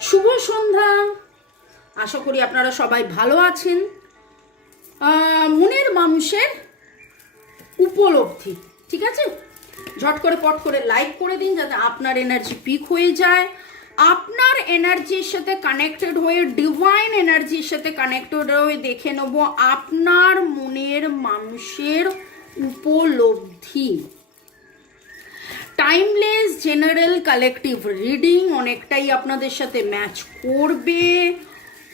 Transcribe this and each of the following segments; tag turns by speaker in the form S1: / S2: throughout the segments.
S1: শুভ সন্ধ্যা। আশা করি আপনারা সবাই ভালো আছেন। মনের মানুষের উপলব্ধি, ঠিক আছে? ঝট করে পট করে লাইক করে দিন যাতে আপনার এনার্জি পিক হয়ে যায়। আপনার এনার্জির সাথে কানেক্টেড হয়ে ডিভাইন এনার্জির সাথে কানেক্টেড হয়ে দেখে নেব আপনার মনের মানুষের উপলব্ধি। টাইমলেস জেনারেল কালেকটিভ রিডিং অনেকটাই আপনাদের সাথে ম্যাচ করবে।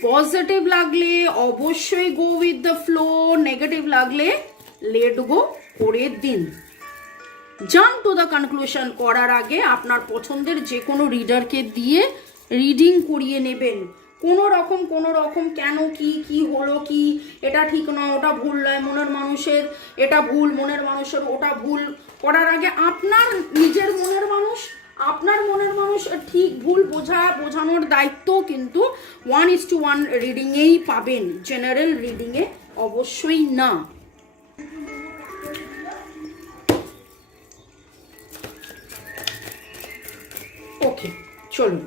S1: পজিটিভ লাগলে অবশ্যই go with the flow negative লাগলে লেট গো করে দিন। জাম্প টু দ্য কনক্লুশন করার আগে আপনার পছন্দের যে কোনো রিডারকে দিয়ে রিডিং করিয়ে নেবেন। কোনো রকম কোনো রকম কেন, কি কি হলো, কি, এটা ঠিক নয়, ওটা ভুল নয়, মনের মানুষের, এটা ভুল, মনের মানুষের, ওটা ভুল করার আগে আপনার নিজের মনের মানুষ আপনার মনের মানুষ ঠিক ভুল বোঝা বোঝানোর দায়িত্ব কিন্তু ওয়ান ইস টু ওয়ান রিডিংয়েই পাবেন। জেনারেল রিডিংয়ে অবশ্যই না। ওকে চলুন।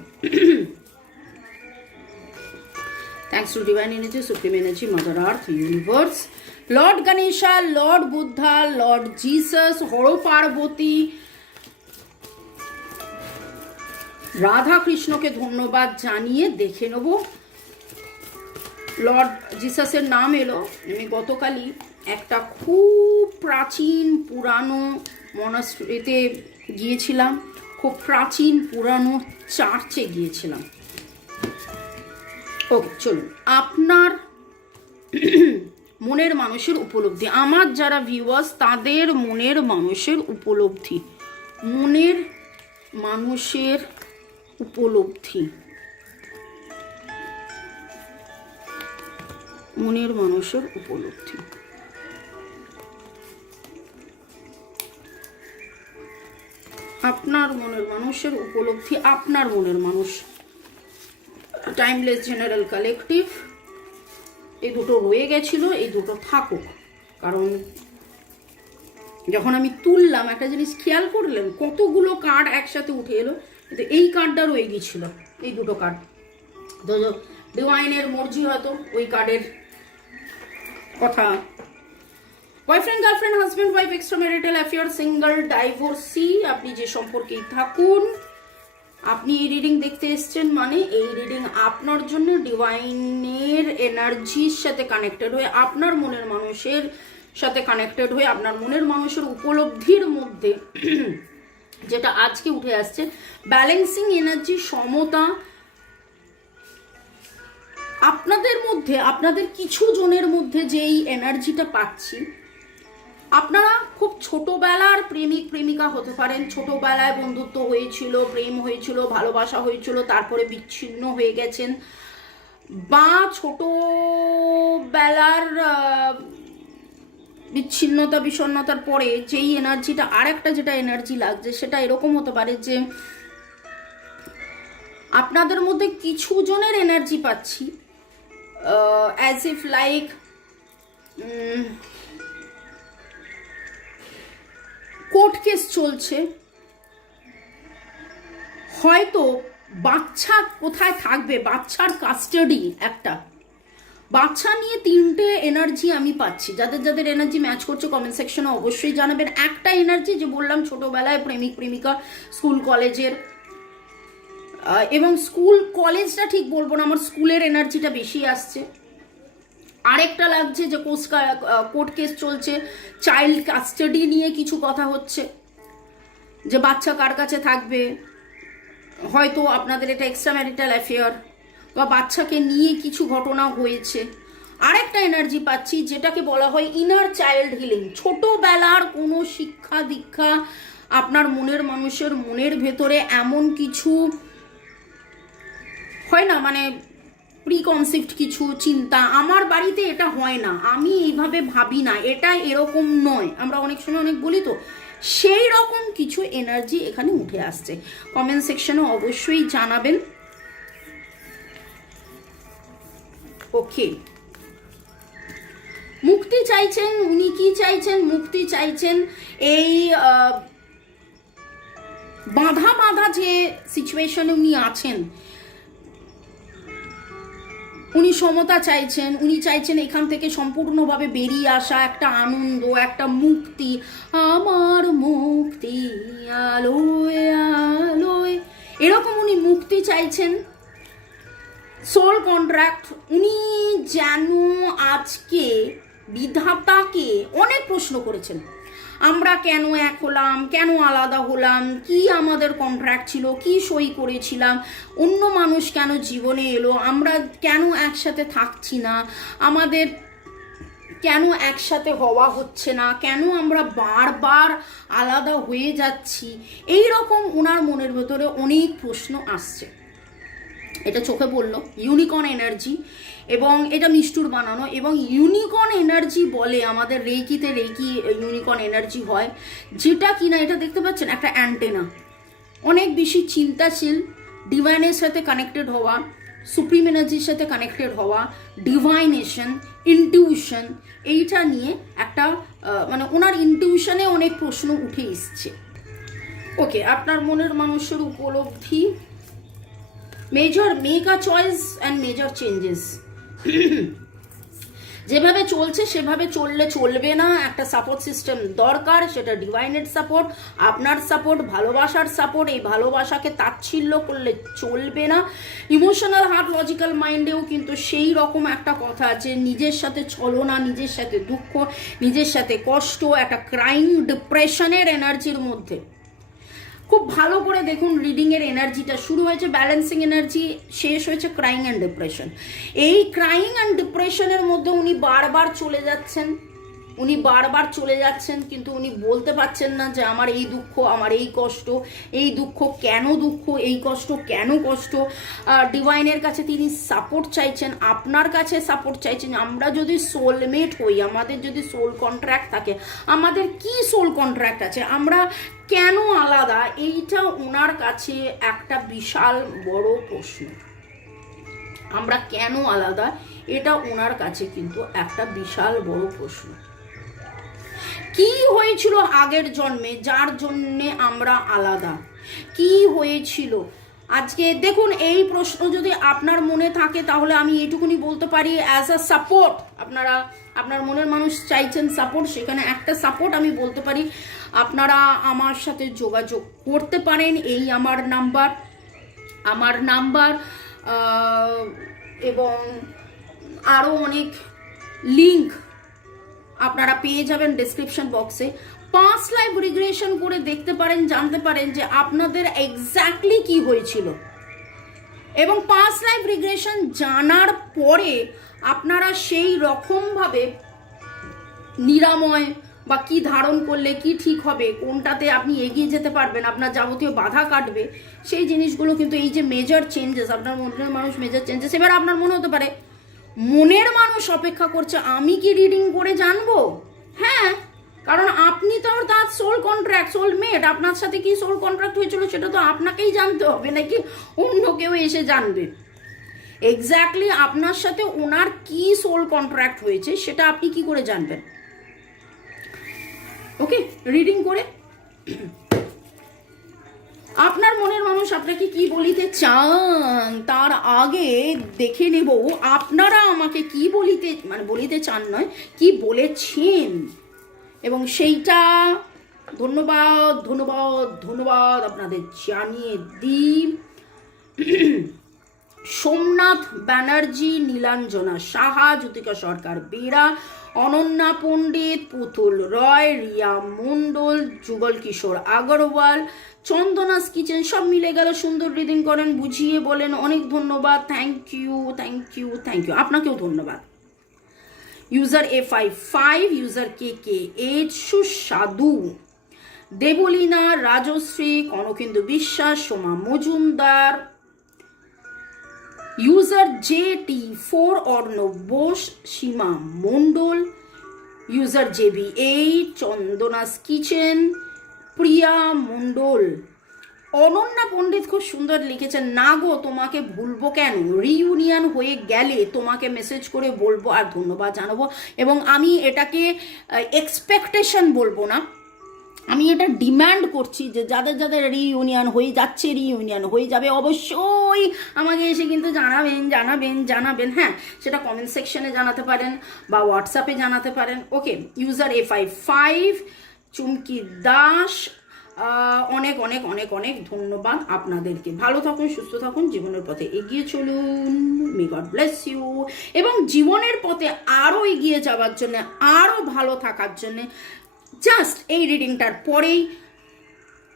S1: Thanks to divine energy supreme energy mother earth universe lord ganesha lord Buddha, lord Jesus Har Parvati Radha কৃষ্ণকে ধন্যবাদ জানিয়ে দেখে নেব। লর্ড জিসাসের নাম এলো। আমি গতকালই একটা খুব প্রাচীন পুরানো মনাস্ট্রিতে গিয়েছিলাম। খুব প্রাচীন পুরানো চার্চে গিয়েছিলাম। ওকে, চলুন। আপনার মনের মানুষের উপলব্ধি। আমার যারা ভিউয়ার্স তাদের মনের মানুষের উপলব্ধি। মনের মানুষের উপলব্ধি। মনের মানুষের উপলব্ধি। আপনার মনের মানুষের উপলব্ধি, আপনার মনের মানুষ। টাইমলেস জেনারেল কালেকটিভ এই দুটো রয়ে গেছিল, এই দুটো থাকুক। কারণ যখন আমি তুললাম, একটা জিনিস খেয়াল করলেন, কতগুলো কার্ড একসাথে উঠে এলো, কিন্তু এই কার্ডটা রয়ে গিয়েছিল এই দুটো কার্ড তো ডিওয়াইনের মর্জি হয়তো ওই কার্ডের কথা। Boyfriend girlfriend husband wife extra marital affair single divorcee আপনি যে সম্পর্কেই থাকুন আপনি এই রিডিং দেখতে এসছেন মানে এই রিডিং আপনার জন্য ডিভাইনের এনার্জির সাথে কানেক্টেড হয়ে, আপনার মনের মানুষের সাথে কানেক্টেড হয়ে, আপনার মনের মানুষের উপলব্ধির মধ্যে যেটা আজকে উঠে আসছে ব্যালেন্সিং এনার্জি সমতা আপনাদের মধ্যে, আপনাদের কিছু জনের মধ্যে যেই এনার্জিটা পাচ্ছি আপনারা খুব ছোটবেলার প্রেমিক, প্রেমিকা হতে পারেন। ছোটবেলায় বন্ধুত্ব হয়েছিল, প্রেম হয়েছিল, ভালোবাসা হয়েছিল, তারপরে বিচ্ছিন্ন হয়ে গেছেন। বা ছোটবেলার বিচ্ছিন্নতা বিষণ্ণতার পরে যেই এনার্জিটা, আরেকটা যেটা এনার্জি লাগছে, সেটা এরকম হতে পারে যে আপনাদের মধ্যে কিছু জনের এনার্জি পাচ্ছি as if like court case চলছে। হয়তো বাচ্চা কোথায় থাকবে? বাচ্চার কাস্টাডি একটা। বাচ্চা নিয়ে তিনটে এনার্জি আমি পাচ্ছি। যাদের যাদের এনার্জি ম্যাচ করছে কমেন্ট সেকশনে অবশ্যই জানাবেন। একটা এনার্জি যে বললাম ছোটবেলায় প্রেমিক, প্রেমিকা স্কুল কলেজের এবং স্কুল কলেজটা ঠিক বলব না, আমার স্কুলের এনার্জিটা বেশি আসছে। আরেকটা লাগছে যে কোর্স কোর্ট কেস চলছে, চাইল্ড কাস্টাডি নিয়ে কিছু কথা হচ্ছে, যে বাচ্চা কার কাছে থাকবে, হয়তো আপনাদের এটা এক্সট্রা ম্যারিটাল অ্যাফেয়ার বা বাচ্চাকে নিয়ে কিছু ঘটনা হয়েছে। আরেকটা এনার্জি পাচ্ছি, যেটাকে বলা হয় ইনার চাইল্ড হিলিং ছোটবেলার কোনো শিক্ষা দীক্ষা আপনার মনের মানুষের মনের ভেতরে এমন কিছু হয় না মানে প্রিকনসিপ্ট কিছু চিন্তা। আমার বাড়িতে এটা হয় না। আমি এইভাবে ভাবি না। এটা এরকম নয়। আমরা অনেক সময় অনেক বলি তো, সেই রকম কিছু এনার্জি এখানে উঠে আসছে। কমেন্ট সেকশনে অবশ্যই জানাবেন। ওকে মুক্তি চাইছেন, উনি কি চাইছেন? মুক্তি চাইছেন এই বাঁধা বাঁধা যে সিচুয়েশনে উনি আছেন উনি সমতা চাইছেন, উনি চাইছেন এখান থেকে সম্পূর্ণভাবে বেরিয়ে আসা, একটা আনন্দ, একটা মুক্তি। আমার মুক্তি আলোয় আলোয়। এরকম উনি মুক্তি চাইছেন। সোল কন্ট্রাক্ট উনি যেন আজকে বিধাতাকে অনেক প্রশ্ন করেছেন। আমরা কেন এক হলাম? কেন আলাদা হলাম? কি আমাদের কন্ট্রাক্ট ছিল? কি সই করেছিলাম? অন্য মানুষ কেন জীবনে এলো? আমরা কেন একসাথে থাকছি না? আমাদের কেন একসাথে হওয়া হচ্ছে না? কেন আমরা বারবার আলাদা হয়ে যাচ্ছি? এই রকম ওনার মনের ভেতরে অনেক প্রশ্ন আসছে। এটা চোখে পড়ল ইউনিকর্ন এনার্জি এবং এটা মিষ্টুর বানানো এবং ইউনিকর্ন এনার্জি বলে আমাদের রেকিতে রেকি ইউনিকর্ন এনার্জি হয়, যেটা কিনা এটা দেখতে পাচ্ছেন একটা অ্যান্টেনা অনেক বেশি চিন্তাশীল ডিভাইনের সাথে কানেক্টেড হওয়া সুপ্রিম এনার্জির সাথে কানেক্টেড হওয়া ডিভাইনেশন ইনটিউশন এইটা নিয়ে একটা মানে ওনার ইনটিউশনে অনেক প্রশ্ন উঠে এসছে। ওকে আপনার মনের মানুষের উপলব্ধি major make choice and major changes যেভাবে চলছে, সেভাবে চললে চলবে না। একটা সাপোর্ট সিস্টেম দরকার, সেটা ডিভাইনের সাপোর্ট আপনার সাপোর্ট ভালোবাসার সাপোর্ট এই ভালোবাসাকে তাচ্ছিল্য করলে চলবে না। ইমোশনাল হার্ট লজিক্যাল মাইন্ডেও কিন্তু সেই রকম একটা কথা যে নিজের সাথে ছলনা, নিজের সাথে দুঃখ, নিজের সাথে কষ্ট, একটা ক্রাইম ডিপ্রেশনের এনার্জির মধ্যে। খুব ভালো করে দেখুন রিডিং এর এনার্জিটা শুরু হয়েছে ব্যালেন্সিং এনার্জি শেষ হয়েছে ক্রাইং অ্যান্ড ডিপ্রেশন এই ক্রাইং অ্যান্ড ডিপ্রেশনের মধ্যে উনি বারবার চলে যাচ্ছেন। উনি বারবার চলে যাচ্ছেন, কিন্তু উনি বলতে পারছেন না যে আমার এই দুঃখ, আমার এই কষ্ট, এই দুঃখ কেন দুঃখ, এই কষ্ট কেন কষ্ট? ডিভাইনের কাছে তিনি সাপোর্ট চাইছেন, আপনার কাছে সাপোর্ট চাইছেন। আমরা যদি সোলমেট হই, আমাদের যদি সোল কন্ট্রাক্ট থাকে, আমাদের কি সোল কন্ট্রাক্ট আছে? আমরা কেন আলাদা? এইটা ওনার কাছে একটা বিশাল বড় প্রশ্ন। আমরা কেন আলাদা? এটা ওনার কাছে কিন্তু একটা বিশাল বড় প্রশ্ন। কি হয়েছিল আগের জন্মে? যার জন্যে আমরা আলাদা? কি হয়েছিল? আজকে দেখুন, এই প্রশ্ন যদি আপনার মনে থাকে, তাহলে আমি এইটুকুনি বলতে পারি অ্যাজ আ সাপোর্ট আপনারা, আপনার মনের মানুষ চাইছেন সাপোর্ট সেখানে একটা সাপোর্ট আমি বলতে পারি, আপনারা আমার সাথে যোগাযোগ করতে পারেন, এই আমার নাম্বার আমার নাম্বার এবং আরও অনেক লিঙ্ক আপনারা পেয়ে যাবেন ডেসক্রিপশন বক্সে পাঁচ লাইভ রিগ্রেশন করে দেখতে পারেন, জানতে পারেন যে আপনাদের এক্স্যাক্টলি কি হয়েছিল। এবং পাঁচ লাইভ রিগ্রেশন জানার পরে আপনারা সেই রকমভাবে নিরাময় বা কি ধারণ করলে কি ঠিক হবে, কোনটাতে আপনি এগিয়ে যেতে পারবেন, আপনার যাবতীয় বাধা কাটবে, সেই জিনিসগুলো কিন্তু এই যে মেজর চেঞ্জেস আপনার মনের মানুষ মেজর চেঞ্জেস এবার আপনার মনে হতে পারে, মনের মানুষ অপেক্ষা করছে, আমি কি রিডিং করে জানব? হ্যাঁ কারণ আপনি তো তার সোল কন্ট্রাক্ট সোল মেট আপনার সাথে কি সোল কন্ট্রাক্ট হয়েছিল সেটা তো আপনাকেই জানতে হবে, নাকি অন্য কেউ এসে জানবে? এক্স্যাক্টলি আপনার সাথে ওনার কি সোল কন্ট্রাক্ট হয়েছে সেটা আপনি কি করে জানবেন? ওকে রিডিং করে। আপনার মনের মানুষ আপনাকে কি বলিতে চান, তার আগে দেখে নেব, আপনারা আমাকে কি বলিতে মানে বলিতে চান নয়, কি বলেছেন? এবং সেইটা ধন্যবাদ ধন্যবাদ ধন্যবাদ আপনাদের জানিয়ে দিই। সোমনাথ ব্যানার্জি, নীলাঞ্জনা সাহা, জ্যোতিকা সরকার বেরা, অনন্যা পণ্ডিত, পুতুল রয়, রিয়া মণ্ডল, যুগল কিশোর আগরওয়াল চন্দনাস কিচেন সব মিলে গেল সুন্দর রিডিং করেন, বুঝিয়ে বলেন, অনেক ধন্যবাদ thank you thank you thank you আপনাকেও ধন্যবাদ। User A five five user K K H সুস্বাদু Debalina Rajashree Kanakendu Biswas Soma Majumdar user J T four Arnab Bose Sima Mondal user JB eight Chandana's kitchen Priya Mondal Ananya Pandit খুব সুন্দর লিখেছেন, না গো, তোমাকে ভুলবো কেন? Reunion হয়ে গেলে তোমাকে মেসেজ করে বলব আর ধন্যবাদ জানাব এবং আমি এটাকে এক্সপেকটেশন বলব না। আমি এটা ডিম্যান্ড করছি যে যাদের যাদের রিইউনিয়ন হয়ে যাচ্ছে রিইউনিয়ন হয়ে যাবে, অবশ্যই আমাকে এসে কিন্তু জানাবেন জানাবেন জানাবেন। হ্যাঁ সেটা কমেন্ট সেকশনে জানাতে পারেন বা হোয়াটসঅ্যাপে জানাতে পারেন। Okay user A five five Chumki Das অনেক অনেক অনেক অনেক ধন্যবাদ আপনাদেরকে। ভালো থাকুন, সুস্থ থাকুন, জীবনের পথে এগিয়ে চলুন। মে গড ব্লেস ইউ এবং জীবনের পথে আরও এগিয়ে যাওয়ার জন্য আরও ভালো থাকার জন্যে জাস্ট এই রিডিংটার পরেই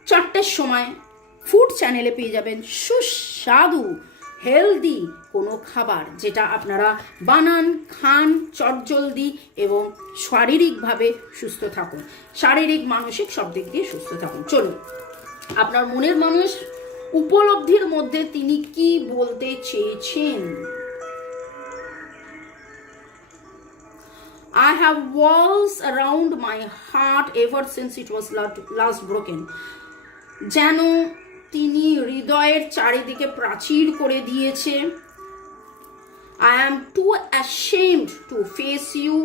S1: চারটের সময় ফুড চ্যানেলে পেয়ে যাবেন সুস্বাদু হেলদি কোনো খাবার যেটা আপনারা বানান, খান, চটজলদি এবং শারীরিকভাবে সুস্থ থাকুন। শারীরিক, মানসিক সব দিক দিয়ে সুস্থ থাকুন। চলুন, আপনার মনের মানুষ উপলব্ধির মধ্যে তিনি কি বলতে চেয়েছেন? Have walls around my heart ever since it was la- last broken. যেন তিনি হৃদয়ের চারিদিকে প্রাচীর করে দিয়েছে। I am to ashamed to face you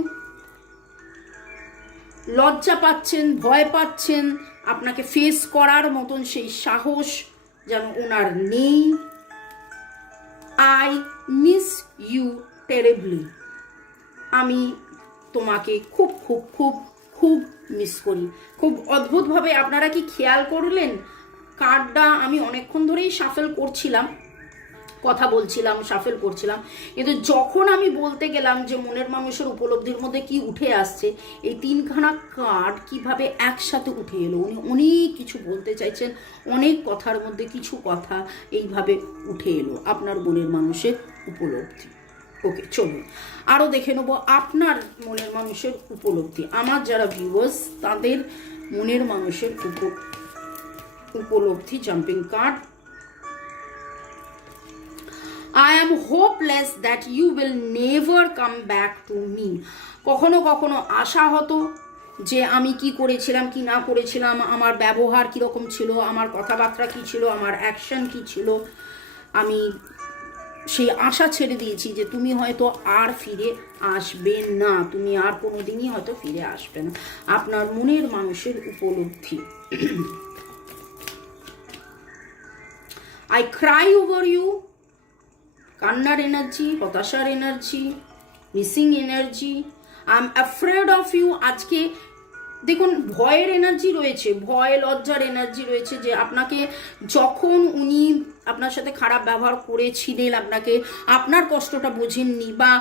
S1: লজ্জা পাচ্ছেন, ভয় পাচ্ছেন আপনাকে ফেস করার মতন সেই সাহস যেন ওনার নেই। আই মিস ইউ টেরেবলি আমি তোমাকে খুব খুব খুব খুব মিস করি। খুব অদ্ভুতভাবে আপনারা কি খেয়াল করলেন? কার্ডটা আমি অনেকক্ষণ ধরেই সাফেল করছিলাম, কথা বলছিলাম সাফেল করছিলাম। কিন্তু যখন আমি বলতে গেলাম যে মনের মানুষের উপলব্ধির মধ্যে কি উঠে আসছে, এই তিনখানা কার্ড কীভাবে একসাথে উঠে এলো? উনি অনেক কিছু বলতে চাইছেন, অনেক কথার মধ্যে কিছু কথা এইভাবে উঠে এলো আপনার মনের মানুষের উপলব্ধি। ওকে, চলুন। আরও দেখে নেব আপনার মনের মানুষের উপলব্ধি। আমার যারা ভিউয়ার্স তাদের মনের মানুষের উপ উপলব্ধি jumping card I am hopeless that you will never come back to me কখনো কখনো আশা হতো যে আমি কি করেছিলাম, কি না করেছিলাম, আমার ব্যবহার কীরকম ছিল, আমার কথাবার্তা কি ছিল, আমার অ্যাকশন কি ছিল, আমি সেই আশা ছেড়ে দিয়েছি যে তুমি হয়তো আর ফিরে আসবে না। তুমি আর কোনো দিনই হয়তো ফিরে আসবে না। আপনার মনের মানুষের উপলব্ধি। আই ক্রাই ওভার ইউ কান্নার এনার্জি হতাশার energy missing energy I am afraid of you আজকে দেখুন, ভয়ের এনার্জি রয়েছে, ভয়, লজ্জার এনার্জি রয়েছে যে আপনাকে যখন উনি আপনার সাথে খারাপ ব্যবহার করেছিলেন, আপনাকে আপনার কষ্টটা বোঝেননি বা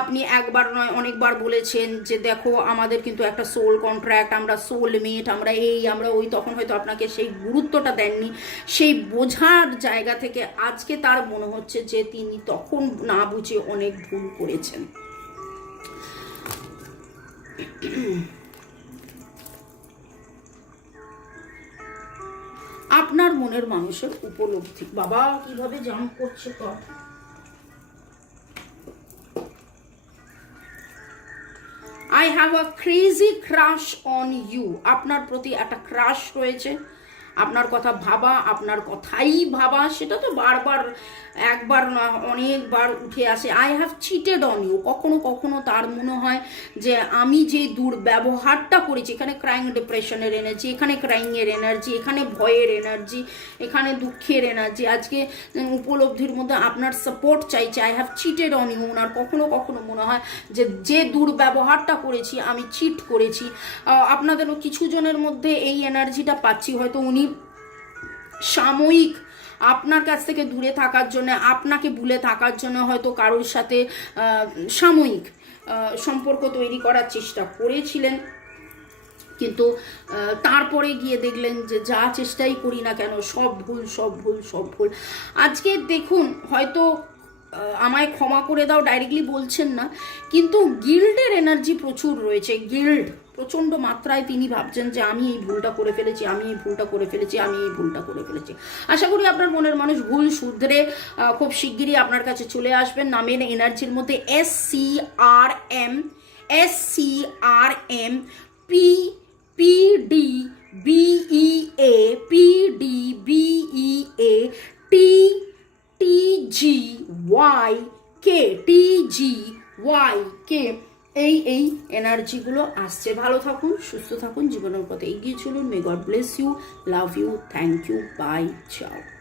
S1: আপনি একবার নয়, অনেকবার বলেছেন যে দেখো, আমাদের কিন্তু একটা সোল কন্ট্রাক্ট আমরা সোলমেট আমরা এই, আমরা ওই, তখন হয়তো আপনাকে সেই গুরুত্বটা দেননি। সেই বোঝার জায়গা থেকে আজকে তার মনে হচ্ছে যে তিনি তখন না বুঝে অনেক ভুল করেছেন। মনের মানুষের উপলব্ধি। বাবা, কীভাবে জাম্প করছে তো I have a crazy crush on you আপনার প্রতি একটা ক্রাশ রয়েছে। আপনার কথা ভাবা, আপনার কথাই ভাবা, সেটা তো বারবার একবার না, অনেকবার উঠে আসে। I have cheated on you কখনো কখনো তার মনে হয় যে আমি যে দুর্ব্যবহারটা করেছি, এখানে ক্রাইং ডিপ্রেশনের এনার্জি এখানে ক্রাইংয়ের এনার্জি এখানে ভয়ের এনার্জি এখানে দুঃখের এনার্জি আজকে উপলব্ধির মধ্যে আপনার সাপোর্ট চাইছে। I have cheated on you ওনার কখনো কখনো মনে হয় যে যে দুর্ব্যবহারটা করেছি, আমি চিট করেছি। আপনাদেরও কিছু জনের মধ্যে এই এনার্জিটা পাচ্ছি। হয়তো উনি সাময়িক আপনার কাছ থেকে দূরে থাকার জন্য, আপনাকে ভুলে থাকার জন্য হয়তো কারোর সাথে সাময়িক সম্পর্ক তৈরি করার চেষ্টা করেছিলেন। কিন্তু তারপরে গিয়ে দেখলেন যে যা চেষ্টাই করি না কেন, সব ভুল সব ভুল সব ভুল। আজকে দেখুন, হয়তো আমায় ক্ষমা করে দাও ডাইরেক্টলি বলছেন না, কিন্তু গিল্ডের এনার্জি প্রচুর রয়েছে গিল্ড প্রচণ্ড মাত্রায় তিনি ভাবছেন যে আমি এই ভুলটা করে ফেলেছি, আমি এই ভুলটা করে ফেলেছি, আমি এই ভুলটা করে ফেলেছি। আশা করি আপনার মনের মানুষ ভুল শুধরে খুব শিগগিরই আপনার কাছে চলে আসবেন। নামের এনার্জির মধ্যে S C R M S C R M P P D B A P D B A T T G Y K T G Y K এই এই এনার্জিগুলো আসছে। ভালো থাকুন, সুস্থ থাকুন, জীবনের পথে এগিয়ে চলুন। May God bless you love you thank you bye ciao